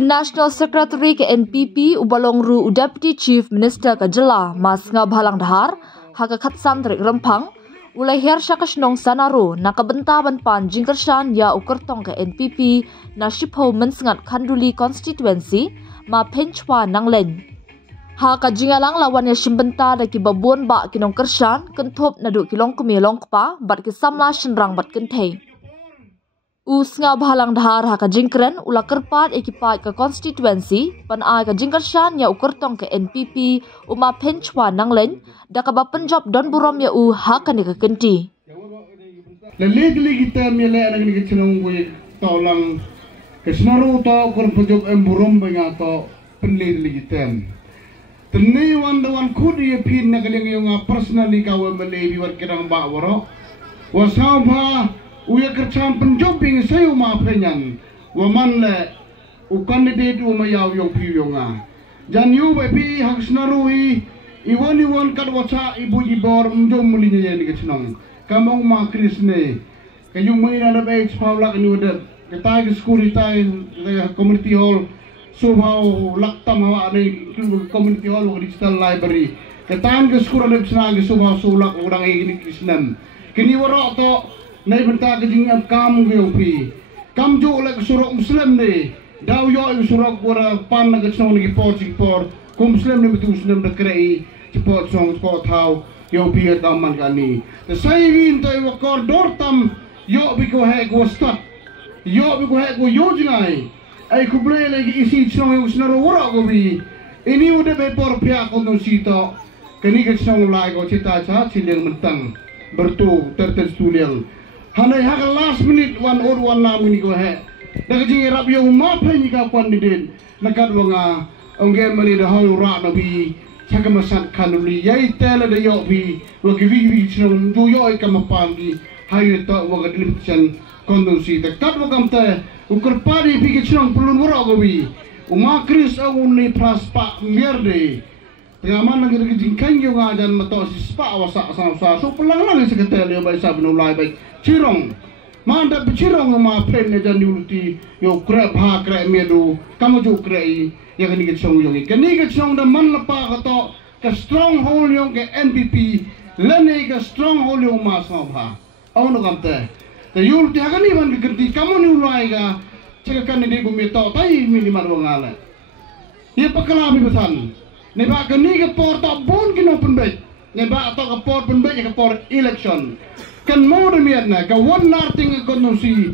National Secretary ke NPP ubalong ru Deputy Chief Minister ke Jela Mas Ngabhalang Dahar haka khatsan trik rempang ulai her syakasnong sanaru nakabenta ban pan jingkershan ya ukertong ke NPP na shipho mensengat Khanduli constituency ma penchwa nanglen haka jingalang lawan ya shimbenta da ki babon ba kinong kershan kentop na du kilong kumilong kpa bat ki samla shenrang bat kentei Ngabhalang Dahar haka jingkren ula kerpat ekipat ke constituency pan ai ka jingkershan ya ukertong ke NPP uma penchwa nanglen da ka ba penjob don burom ya haka ni ka kenti legally kita mele anak ni chelong boy taulang kesnaru ta kon penjob burom benga to penlegally kita tenni wan kudi pin na kaling yung personally ka wa mele biwat kirang ba waro wasaba uya kerjaan penjobing saya ma penyan waman le u candidate u mayaw yung piyonga jan yu pi haksnarui iwan kad wacha ibu ibor mjom mulinya ni kecnong kamong ma krisne kayung mangina da bay pawlak ni udah kita ke skuri tai community hall subhau laktam hawa ni community hall digital library ketan ke skura le sna ke subhau sulak urang ini kisnan kini warok to nay benta ke jing kam gopi kam jo le surok muslim ni daw yo surok gora pan na getsong ni por kum muslim ni betu muslim de krei pot song spot how yo pi daman kani the saying to wakor dortam yo bi ko he go stop yo bi ko he go yo jingai ai ku ble lagi isi song yo snaro wora go bi ini udah be por pia ko no sito kani getsong lai go cita cha cileng mentang bertu tertes tuliang Hanai haka last minute one na mini ko he. Nakajing irap yung mapay ni ka kandidate. Nakadwa nga ang game mani da hau ra na bi sakamasat kanuli yai tele da yo bi wagi sinong du yo ka mapangi hayo to waga dilipsan kondusi ta kadwa kamte ukur pari bi sinong pulun wara go bi uma kris ang ni praspa merde Pengaman lagi lagi jingkang yung ajan mato si spa wasa sa so pelang lang sa ketel yung bay sabi nulay bay cirong manda bicirong ma pen na jan yuluti yo krep ha krep medu kamu jo krei yang ni getsong yung kani getsong da man lapa kato ka stronghold yung ke NPP lene ka stronghold yung mas ha ono kamte te yuluti ha kani man gerti kamu ni ulay ka cekakan ni bumito tai minimal wangala ye pakalabi besan Neba kani ke por tak bon kena penbet. Neba atau ke por penbet ke por election. Kan mau demian na ke one narting ekonomi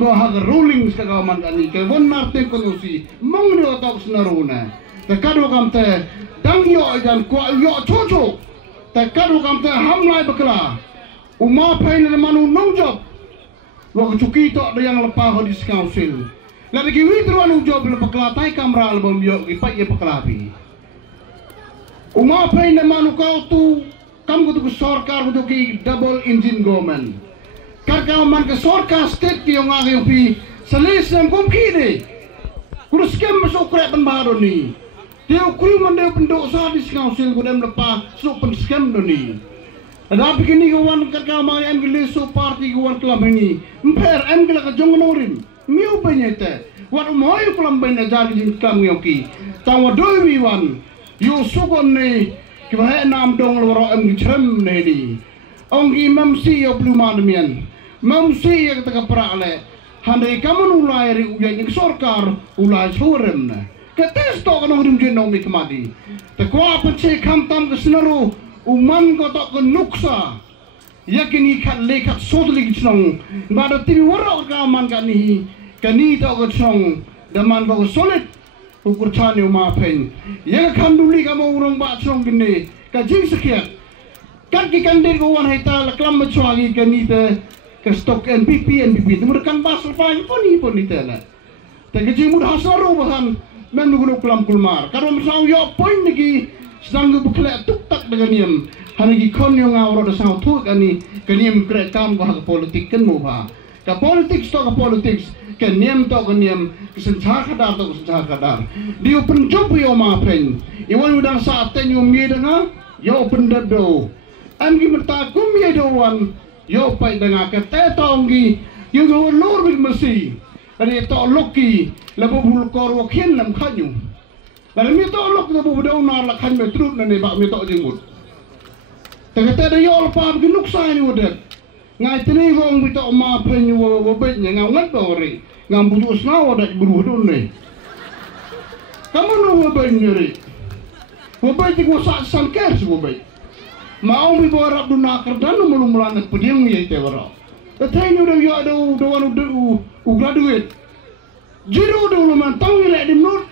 go hak rulings ke kawan kani ke one narting ekonomi mong ni atau senaruna. Tekadu kamte dang yo jan ko yo chocho. Tekadu kamte hamlai bekala. Uma pain na manu nong job. Lo cuki to yang lepas di council. Lagi withdraw nong job le bekala tai kamera album yo ipat ye bekalapi. Umapay naman ukaw tu kamu tu sarkar tu ki double engine government. Karena man ke sarkar state ki yung aking pi salis ng kumkini. Kuro scam masuk krep baru ni. Dia kuru man dia penduk sa dis council kudem lepa sok pen scam ni. Tapi kini kawan karena man English so party kawan kelam ini. Emper English ka jong norin. Miu penyete. Wat moy kelam benda jari jin kamu yung ki. Tawa doi wan. Yo sukon ni kibahe nam dong loro em gichem ne di ong gi mamsi yo pluman mian mamsi ya kata kaprakle hande kamu ulai ri uyan sorkar ulai sorem na ketes to kanong rim jenong mi kemadi te kwa pece kamtam ke senaru uman ko to ke nuksa yakini kat lekat sotli gichnong bada tibi wara ka man kani kani to ke chong daman ko solid ukur chani uma pen yang Khanduli kamu urang ba chong gini ka jing sekiat kan ki kandir ko wan heta laklam machwagi kani te ke stok NPP temukan bas lepai pun ni tela te ke jing mud hasaru bahan men nugu kulam kulmar karo misau yo point niki sedang bukle tuk tak dengan niam hanagi kon yo ngawro da sau tu kani kaniam kre kam ko ha politik kan mo ba ka politik to ka politics ke niam to ke niam kesencar kadar to kesencar kadar di open job yo ma pen iwan udang saat ten yo mi denga yo open do am gi merta kum ye do wan yo pai denga ke te tonggi Yung lor bil masi. Ani to loki la bubul kor wakien lam khanyu. La mi to lok la bubul na la khan me trut na ne ba mi to jengmut. Tagata da yol pa bi nuksa ni wodet. Ngai tini wong mi to ma penyu wo bet nya ngat bori. Ngam budu sna wodet buru dun ne. Kamu no wo bet nyeri. Wo bet ko sa san kes wo bet. Mau mi borap du na kerdan no mulumulan pediang ye te wara. Tatai ni do yo do wanu do graduate. Jiro do man tawi le di not